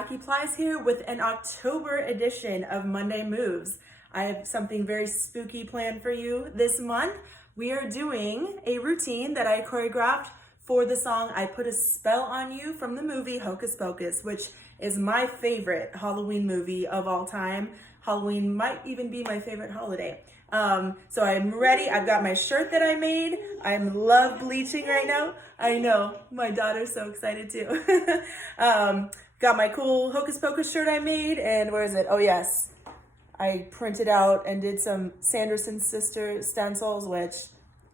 Jackie Plys here with an October edition of Monday Moves. I have something very spooky planned for you this month. We are doing a routine that I choreographed for the song I Put a Spell on You from the movie Hocus Pocus, which is my favorite Halloween movie of all time. Halloween might even be my favorite holiday. So I'm ready. I've got my shirt that I made. I'm love bleaching right now. I know, my daughter's so excited too. Got my cool Hocus Pocus shirt I made, and where is it? Oh yes, I printed out and did some Sanderson Sisters stencils, which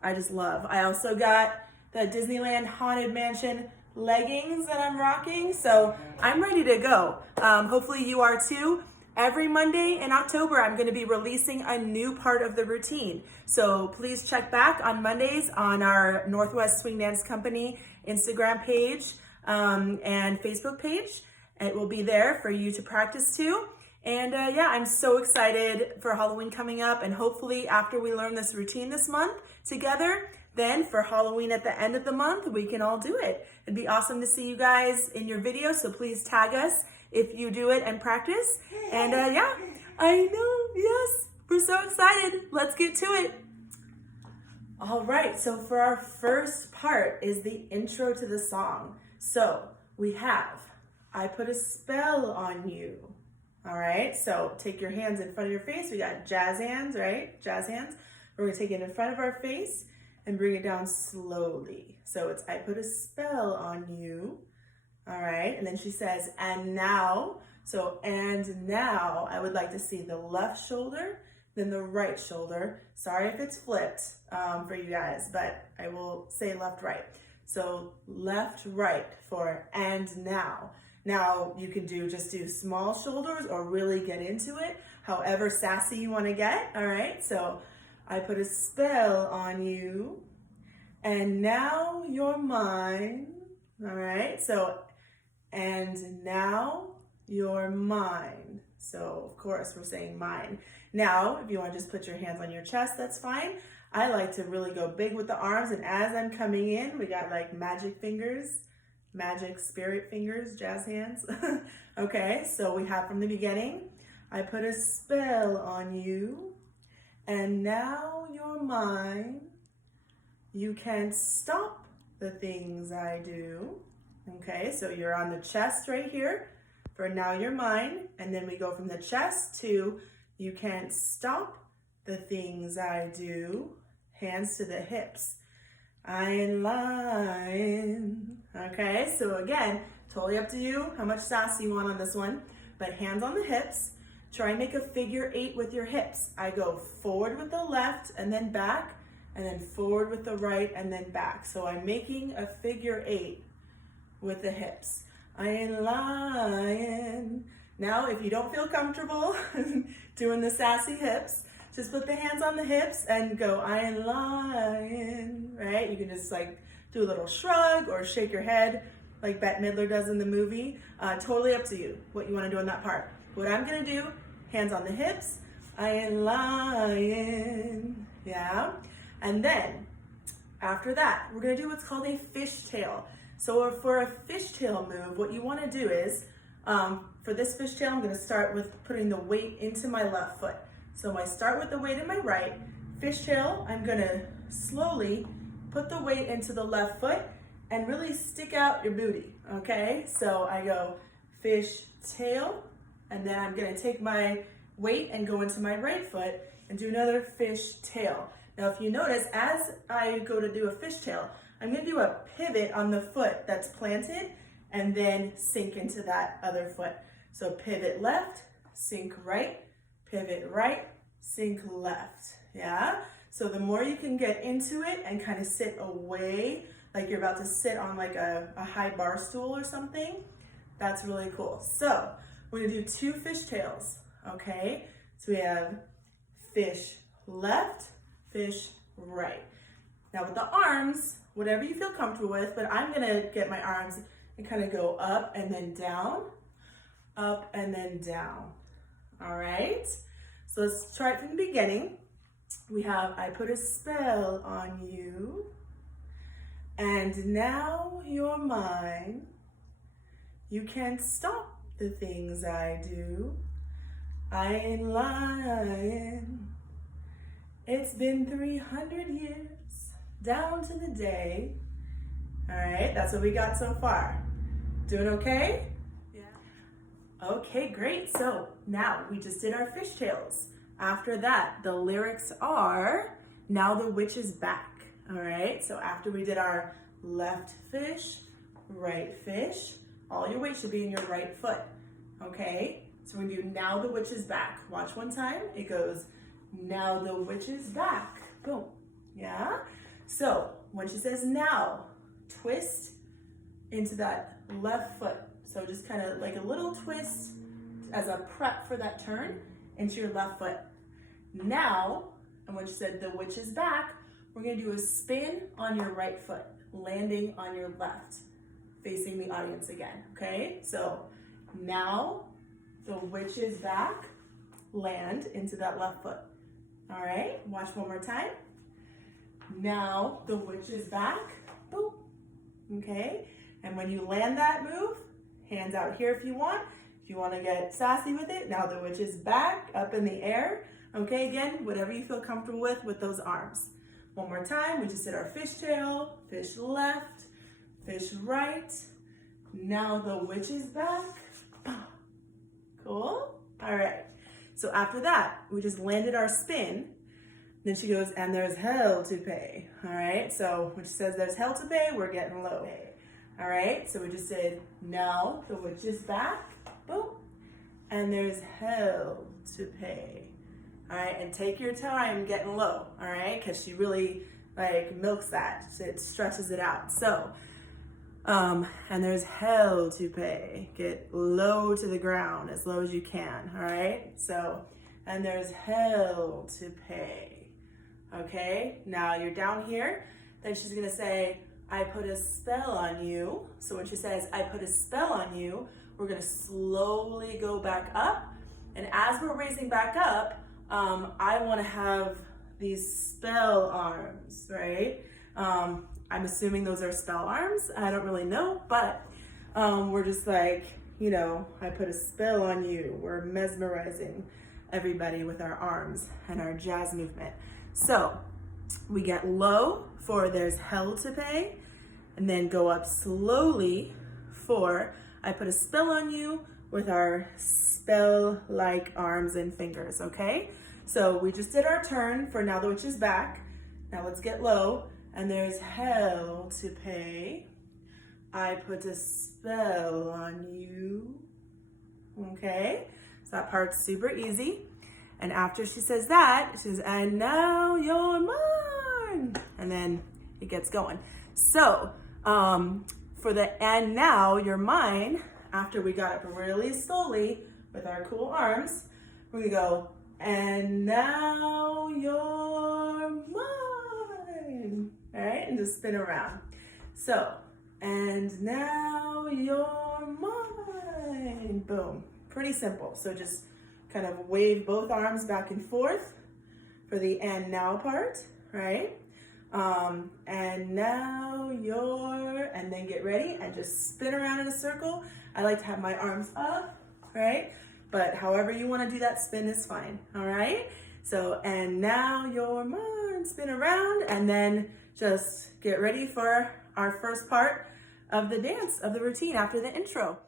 I just love. I also got the Disneyland Haunted Mansion leggings that I'm rocking, so I'm ready to go. Hopefully you are too. Every Monday in October, I'm going to be releasing a new part of the routine. So please check back on Mondays on our Northwest Swing Dance Company Instagram page and Facebook page. It will be there for you to practice to. And yeah, I'm so excited for Halloween coming up. And hopefully after we learn this routine this month together, then for Halloween at the end of the month, we can all do it. It'd be awesome to see you guys in your video. So please tag us if you do it and practice. And yeah, I know, yes, we're so excited. Let's get to it. All right, so for our first part is the intro to the song. So we have, I put a spell on you. All right, so take your hands in front of your face. We got jazz hands, right? Jazz hands. We're gonna take it in front of our face and bring it down slowly. So it's, I put a spell on you. All right, and then she says, and now. So, and now I would like to see the left shoulder, then the right shoulder. Sorry if it's flipped for you guys, but I will say left, right. So left, right for and now. Now you can just do small shoulders or really get into it, however sassy you want to get. All right, so I put a spell on you and now you're mine. All right, so and now you're mine. So of course we're saying mine. Now, if you want to just put your hands on your chest, that's fine. I like to really go big with the arms, and as I'm coming in, we got like magic fingers, magic spirit fingers, jazz hands. Okay, so we have from the beginning, I put a spell on you, and now you're mine. You can't stop the things I do. Okay, so you're on the chest right here for now you're mine. And then we go from the chest to you can't stop the things I do. Hands to the hips. I'm lying. Okay, so again, totally up to you how much sass you want on this one. But hands on the hips. Try and make a figure 8 with your hips. I go forward with the left and then back, and then forward with the right and then back. So I'm making a figure 8 with the hips. I ain't lying. Now, if you don't feel comfortable doing the sassy hips, just put the hands on the hips and go, I ain't lying, right? You can just like do a little shrug or shake your head like Bette Midler does in the movie. Totally up to you what you want to do in that part. What I'm going to do, hands on the hips, I ain't lying, yeah? And then, after that, we're going to do what's called a fishtail. So for a fishtail move, what you want to do is, for this fishtail, I'm going to start with putting the weight into my left foot. So I start with the weight in my right. Fishtail, I'm going to slowly put the weight into the left foot and really stick out your booty, okay? So I go fishtail, and then I'm going to take my weight and go into my right foot and do another fishtail. Now, if you notice, as I go to do a fishtail, I'm going to do a pivot on the foot that's planted and then sink into that other foot. So pivot left, sink right, pivot right, sink left, yeah? So the more you can get into it and kind of sit away, like you're about to sit on like a high bar stool or something, that's really cool. So we're going to do 2 fishtails, okay? So we have fish left, fish right. Now with the arms, whatever you feel comfortable with, but I'm gonna get my arms and kind of go up and then down, up and then down. All right, so let's try it from the beginning. We have, I put a spell on you, and now you're mine. You can't stop the things I do. I ain't lying. It's been 300 years, down to the day. All right, that's what we got so far. Doing okay? Yeah. Okay, great. So now we just did our fishtails. After that, the lyrics are, now the witch is back. All right, so after we did our left fish, right fish, all your weight should be in your right foot. Okay, so we're gonna do now the witch is back. Watch one time. It goes, now the witch is back. Boom. Yeah? So when she says now, twist into that left foot. So just kind of like a little twist as a prep for that turn into your left foot. Now, and when she said the witch is back, we're gonna do a spin on your right foot, landing on your left, facing the audience again, okay? So now the witch is back, land into that left foot. All right, watch one more time. Now the witch is back, boom, okay? And when you land that move, hands out here if you want. If you want to get sassy with it, now the witch is back, up in the air. Okay, again, whatever you feel comfortable with those arms. One more time, we just did our fishtail, fish left, fish right. Now the witch is back. Cool? All right. So after that, we just landed our spin. Then she goes, and there's hell to pay. All right, so when she says there's hell to pay, we're getting low. All right, so we just did, now the witch is back, boom, and there's hell to pay. All right, and take your time getting low, all right, because she really like milks that, it stretches it out. So, and there's hell to pay. Get low to the ground, as low as you can, all right? So, and there's hell to pay, okay? Now you're down here, then she's gonna say, I put a spell on you. So when she says, I put a spell on you, we're gonna slowly go back up. And as we're raising back up, I wanna have these spell arms, right? I'm assuming those are spell arms. I don't really know, but we're just like, you know, I put a spell on you. We're mesmerizing everybody with our arms and our jazz movement. So we get low for there's hell to pay, and then go up slowly for I put a spell on you with our spell-like arms and fingers, okay? So we just did our turn for now the witch is back. Now let's get low, and there's hell to pay. I put a spell on you, okay? So that part's super easy. And after she says that, she says, and now you're mine. And then it gets going. So for the and now you're mine, after we got up really slowly with our cool arms, we're gonna go, and now you're mine. All right, and just spin around. So, and now you're mine. Boom, pretty simple. So just kind of wave both arms back and forth for the and now part, right? And now you're, and then get ready and just spin around in a circle. I like to have my arms up, right? But however you want to do that spin is fine, all right? So, and now you're mine, spin around, and then just get ready for our first part of the dance, of the routine after the intro.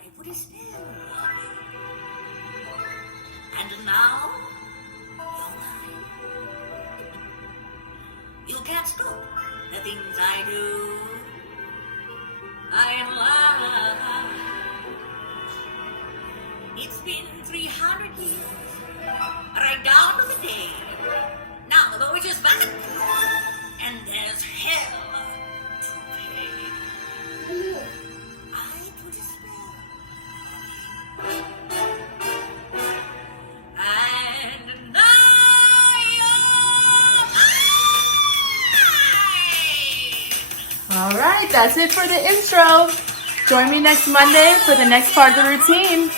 I put a spell on you. And now, you're mine. You can't stop the things I do. I love. It's been 300 years, right down to the day. Now the witch is back, and there's hell to pay. I put a spell on you. And now you're mine. All right, that's it for the intro. Join me next Monday for the next part of the routine.